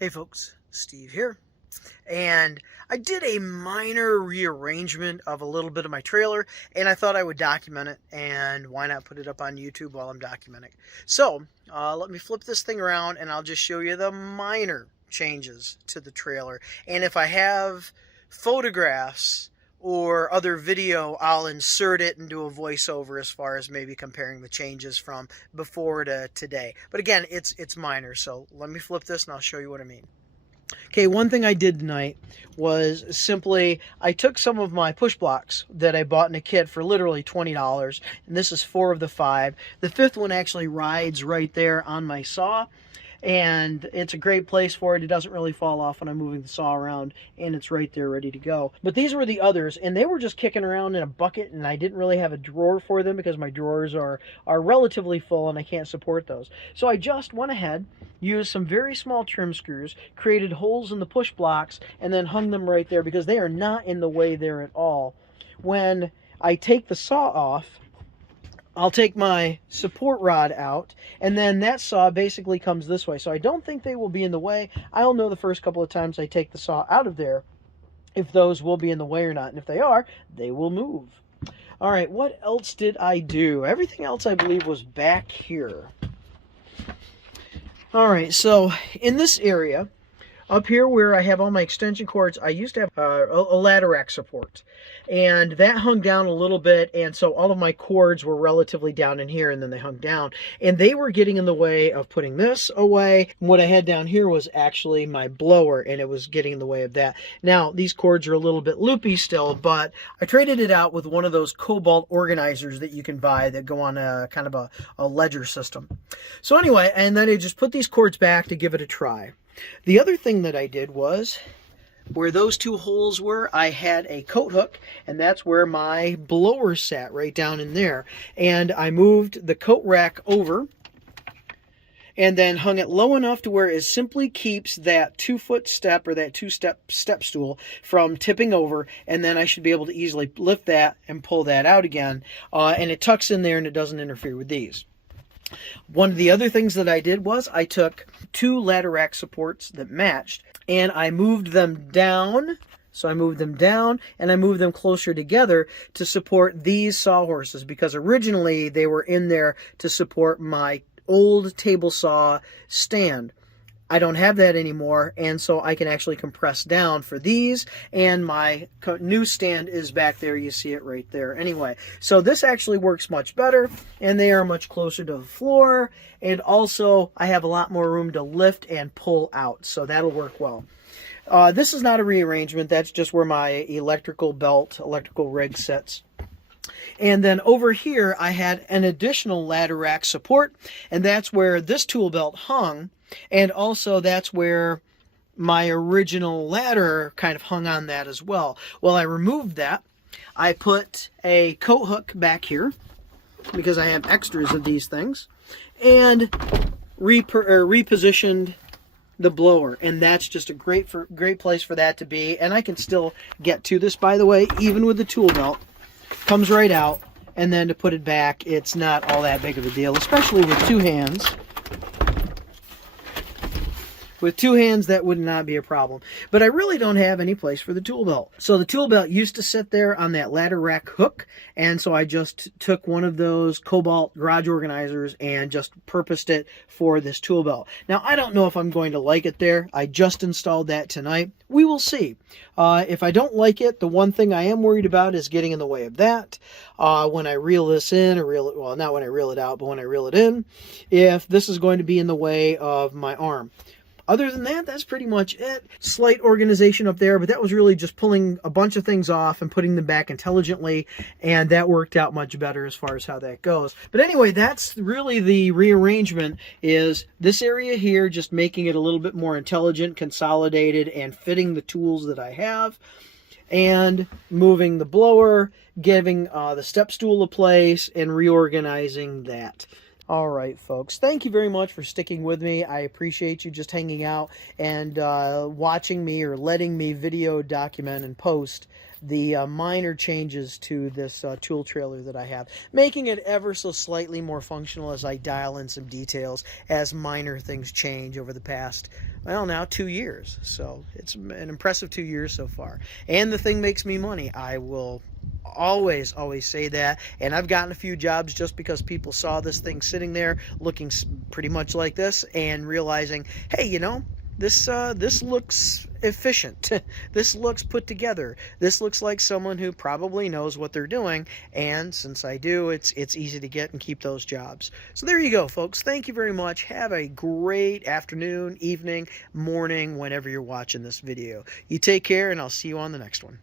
Hey folks, Steve here. And I did a minor rearrangement of a little bit of my trailer, and I thought I would document it, and why not put it up on YouTube while I'm documenting. So, let me flip this thing around, and I'll just show you the minor changes to the trailer. And if I have photographs or other video, I'll insert it and do a voiceover as far as maybe comparing the changes from before to today. But again, it's minor, so let me flip this and I'll show you what I mean. Okay, one thing I did tonight was simply I took some of my push blocks that I bought in a kit for literally $20, and this is 4 of the 5. The 5th one actually rides right there on my saw, and it's a great place for it. It doesn't really fall off when I'm moving the saw around, and it's right there ready to go. But these were the others, and they were just kicking around in a bucket, and I didn't really have a drawer for them because my drawers are relatively full and I can't support those. So I just went ahead, used some very small trim screws, created holes in the push blocks, and then hung them right there because they are not in the way there at all. When I take the saw off, I'll take my support rod out, and then that saw basically comes this way. So I don't think they will be in the way. I'll know the first couple of times I take the saw out of there if those will be in the way or not. And if they are, they will move. All right, what else did I do? Everything else I believe was back here. All right, so in this area, up here where I have all my extension cords, I used to have a ladder rack support. And that hung down a little bit, and so all of my cords were relatively down in here, and then they hung down. And they were getting in the way of putting this away. And what I had down here was actually my blower, and it was getting in the way of that. Now, these cords are a little bit loopy still, but I traded it out with one of those cobalt organizers that you can buy that go on a kind of a ledger system. So anyway, and then I just put these cords back to give it a try. The other thing that I did was, where those 2 holes were, I had a coat hook, and that's where my blower sat, right down in there. And I moved the coat rack over and then hung it low enough to where it simply keeps that 2-foot step or that 2-step stool from tipping over, and then I should be able to easily lift that and pull that out again. And it tucks in there and it doesn't interfere with these. One of the other things that I did was I took 2 ladder rack supports that matched, and I moved them down. So I moved them down and I moved them closer together to support these sawhorses, because originally they were in there to support my old table saw stand. I don't have that anymore, and so I can actually compress down for these, and my new stand is back there. You see it right there. Anyway, so this actually works much better, and they are much closer to the floor, and also I have a lot more room to lift and pull out, so that'll work well. This is not a rearrangement. That's just where my electrical rig sits. And then over here, I had an additional ladder rack support, and that's where this tool belt hung. And also that's where my original ladder kind of hung on that as well. Well, I removed that. I put a coat hook back here because I have extras of these things, and repositioned the blower. And that's just a great place for that to be. And I can still get to this, by the way, even with the tool belt. Comes right out, and then to put it back, it's not all that big of a deal, especially with 2 hands. With 2 hands, that would not be a problem. But I really don't have any place for the tool belt. So the tool belt used to sit there on that ladder rack hook, and so I just took one of those cobalt garage organizers and just purposed it for this tool belt. Now, I don't know if I'm going to like it there. I just installed that tonight. We will see. If I don't like it, the one thing I am worried about is getting in the way of that. When I reel this in, well, not when I reel it out, but when I reel it in, if this is going to be in the way of my arm. Other than that, that's pretty much it. Slight organization up there, but that was really just pulling a bunch of things off and putting them back intelligently, and that worked out much better as far as how that goes. But anyway, that's really the rearrangement, is this area here, just making it a little bit more intelligent, consolidated, and fitting the tools that I have, and moving the blower, giving the step stool a place, and reorganizing that. All right, folks. Thank you very much for sticking with me. I appreciate you just hanging out and watching me, or letting me video document and post the minor changes to this tool trailer that I have, making it ever so slightly more functional as I dial in some details as minor things change over the past, well, now 2 years. So it's an impressive 2 years so far. And the thing makes me money. I will always say that, and I've gotten a few jobs just because people saw this thing sitting there looking pretty much like this and realizing, hey, you know, this looks efficient. This looks put together. This looks like someone who probably knows what they're doing, and since I do, it's easy to get and keep those jobs. So there you go, folks. Thank you very much. Have a great afternoon, evening, morning, whenever you're watching this video. You take care, and I'll see you on the next one.